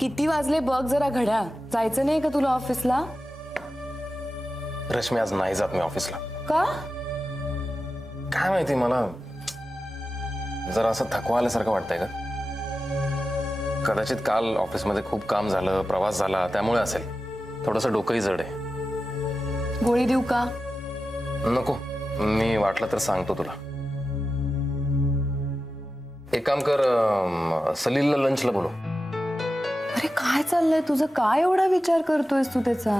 किती वाजले बघ जरा घड्याळ. जायचं नाही का तुला ऑफिसला? रश्मी आज नाही जात मी ऑफिसला. का? काय माहिती मला जरा असं थकवा आल्यासारखं वाटतंय का. कदाचित काल ऑफिसमध्ये खूप काम झालं, प्रवास झाला त्यामुळे असेल. थोडंसं डोकंही जड आहे. गोळी देऊ का? नको, मी वाटलं तर सांगतो तुला. एक काम कर, सलीलला लंचला बोलव. अरे काय चाललंय तुझं? काय एवढा विचार करतोयस तू त्याचा?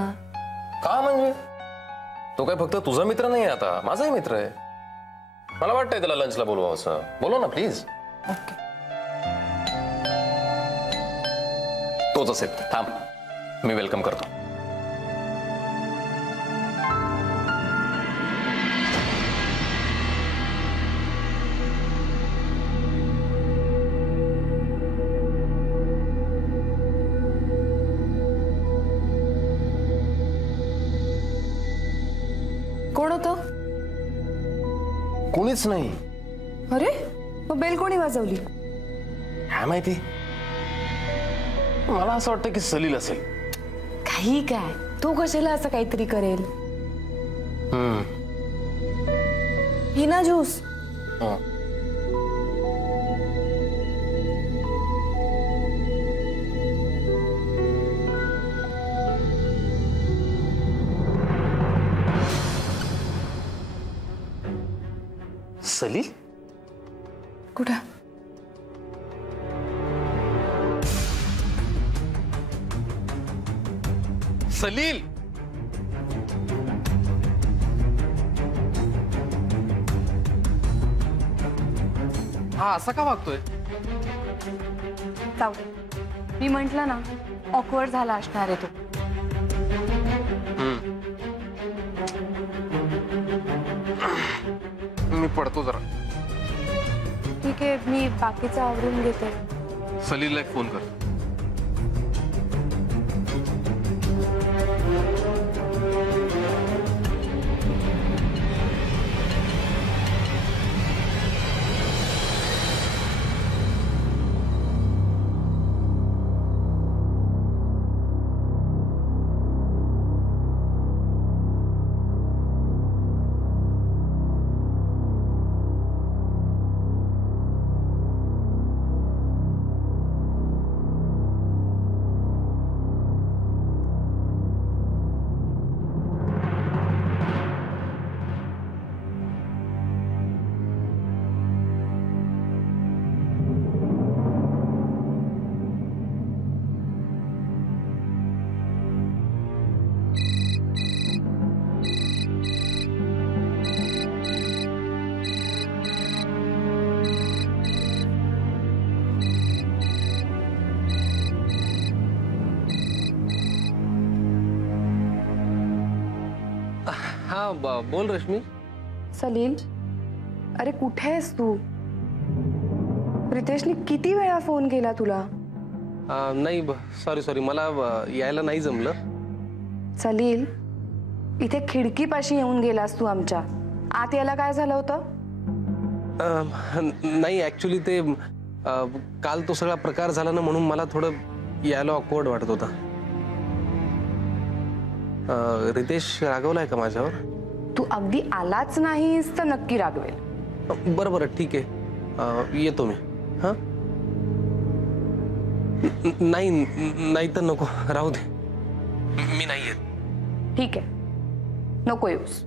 का म्हणजे तो काय फक्त तुझा मित्र नाही, आता माझाही मित्र आहे. मला वाटतंय त्याला लंचला बोलवा असं. बोलव ना प्लीज. ओके. तोच असेल. थांब, मी वेलकम करतो. कोण होतं? कोणीच नाही. अरे मग बेल कोणी वाजवली? काय माहिती, मला असं वाटतं की सलील असेल. काही काय, तो कशाला असं काहीतरी करेल? ही ना ज्यूस. सलील कुठं? सलील हा असा का वागतोय? जाऊ दे. मी म्हंटल ना, ऑकवर्ड झाला असणार आहे तो. मी पडतो जरा. ठीक आहे, मी बाकीचं आवरून घेते. सलीलला एक फोन कर. हाँ बोल रश्मी. सलील, अरे कुठे आहेस तू? रितेशने किती वेळा फोन केला तुला? नाही, सॉरी मला यायला नाही जमलं. सलील, इथे खिडकीपाशी येऊन गेलास तू आमच्या. आत यायला काय झालं होतं? नाही, ऍक्च्युली ते काल तो सगळा प्रकार झाला ना, म्हणून मला थोडं यायला ऑकवर्ड वाटत होता. रितेश रागवलाय का माझ्यावर? तू अगदी आलाच नाहीस तर नक्की रागवेल. बरं ठीक आहे, येतो मी. हा नाही तर नको, राहू दे, मी नाही येत. ठीक आहे, नको येऊस.